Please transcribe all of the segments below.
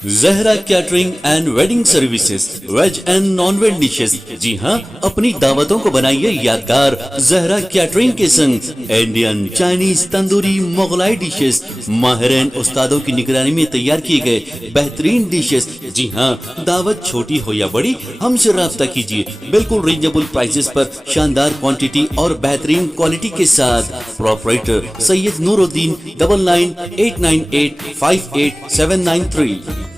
Zahra catering and wedding services, veg and non veg dishes. जी हाँ, अपनी दावतों को बनाइए यादगार जहरा कैटरिंग के संग। Indian, Chinese, tandoori, Mughlai dishes माहिरीन उस्तादों की निगरानी में तैयार किए गए बेहतरीन डिशेस। जी हाँ, दावत छोटी हो या बड़ी, हमसे राब्ता कीजिए। बिल्कुल रीजनेबल प्राइसेस पर शानदार क्वांटिटी और बेहतरीन क्वालिटी के साथ। प्रोपराइटर सैयद नूरुद्दीन 9989858793।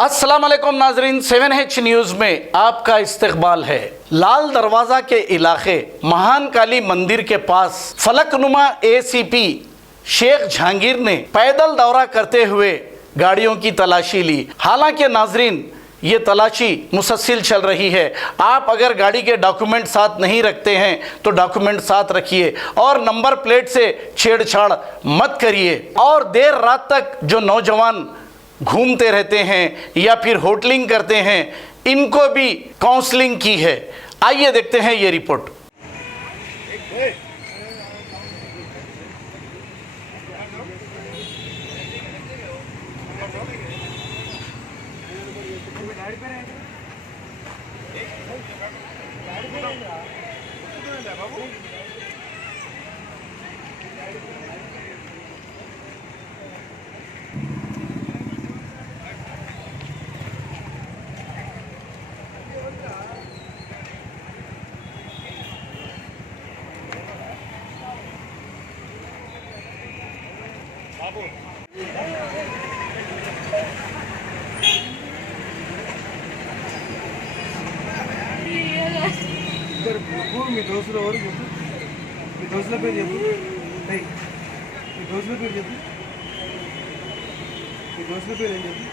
अस्सलाम वालेकुम नाजरीन, 7H न्यूज़ में आपका इस्तकबाल है। लाल दरवाज़ा के इलाके महान काली मंदिर के पास फलकनुमा ACP शेख जहांगीर ने पैदल दौरा करते हुए गाड़ियों की तलाशी ली। हालांकि नाजरीन, ये तलाशी मुसलसल चल रही है। आप अगर गाड़ी के डॉक्यूमेंट साथ नहीं रखते हैं तो डॉक्यूमेंट साथ रखिए और नंबर प्लेट से छेड़छाड़ मत करिए। और देर रात तक जो नौजवान घूमते रहते हैं या फिर होटलिंग करते हैं, इनको भी काउंसलिंग की है। आइए देखते हैं ये रिपोर्ट। మీ దోస్తులు ఎవరు చెప్పు, మీ దోస్తుల పేరు చెప్పు, మీ దోస్తుల పేరు చెప్పు, మీ దోస్తుల పేరు ఏం చెప్పు.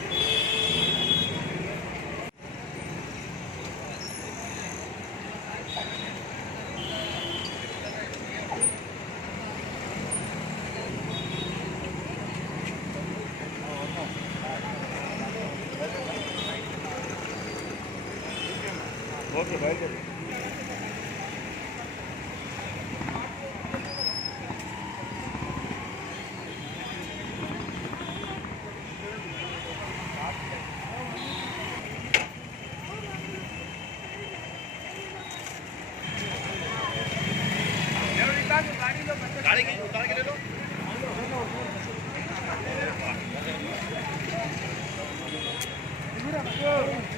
ఓకే బయట गाड़ी के ले लो।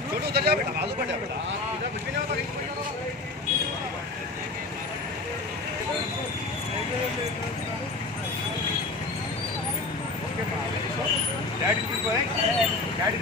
छोटू उधर जा बेटा, बाजू पर जा बेटा, इधर कुछ भी नहीं होता। डैडी को है, डैडी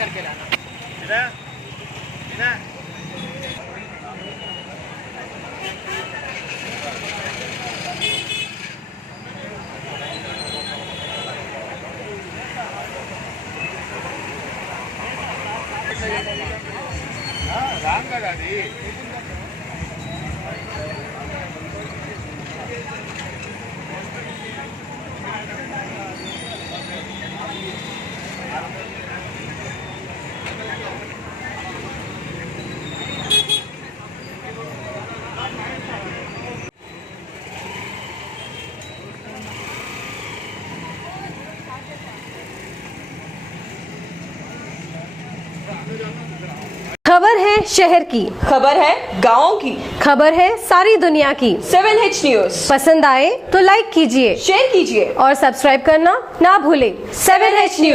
करके लाना। राम का दादी खबर है शहर की, खबर है गाँव की, खबर है सारी दुनिया की। 7H न्यूज पसंद आए तो लाइक कीजिए, शेयर कीजिए और सब्सक्राइब करना ना भूलें। 7H news.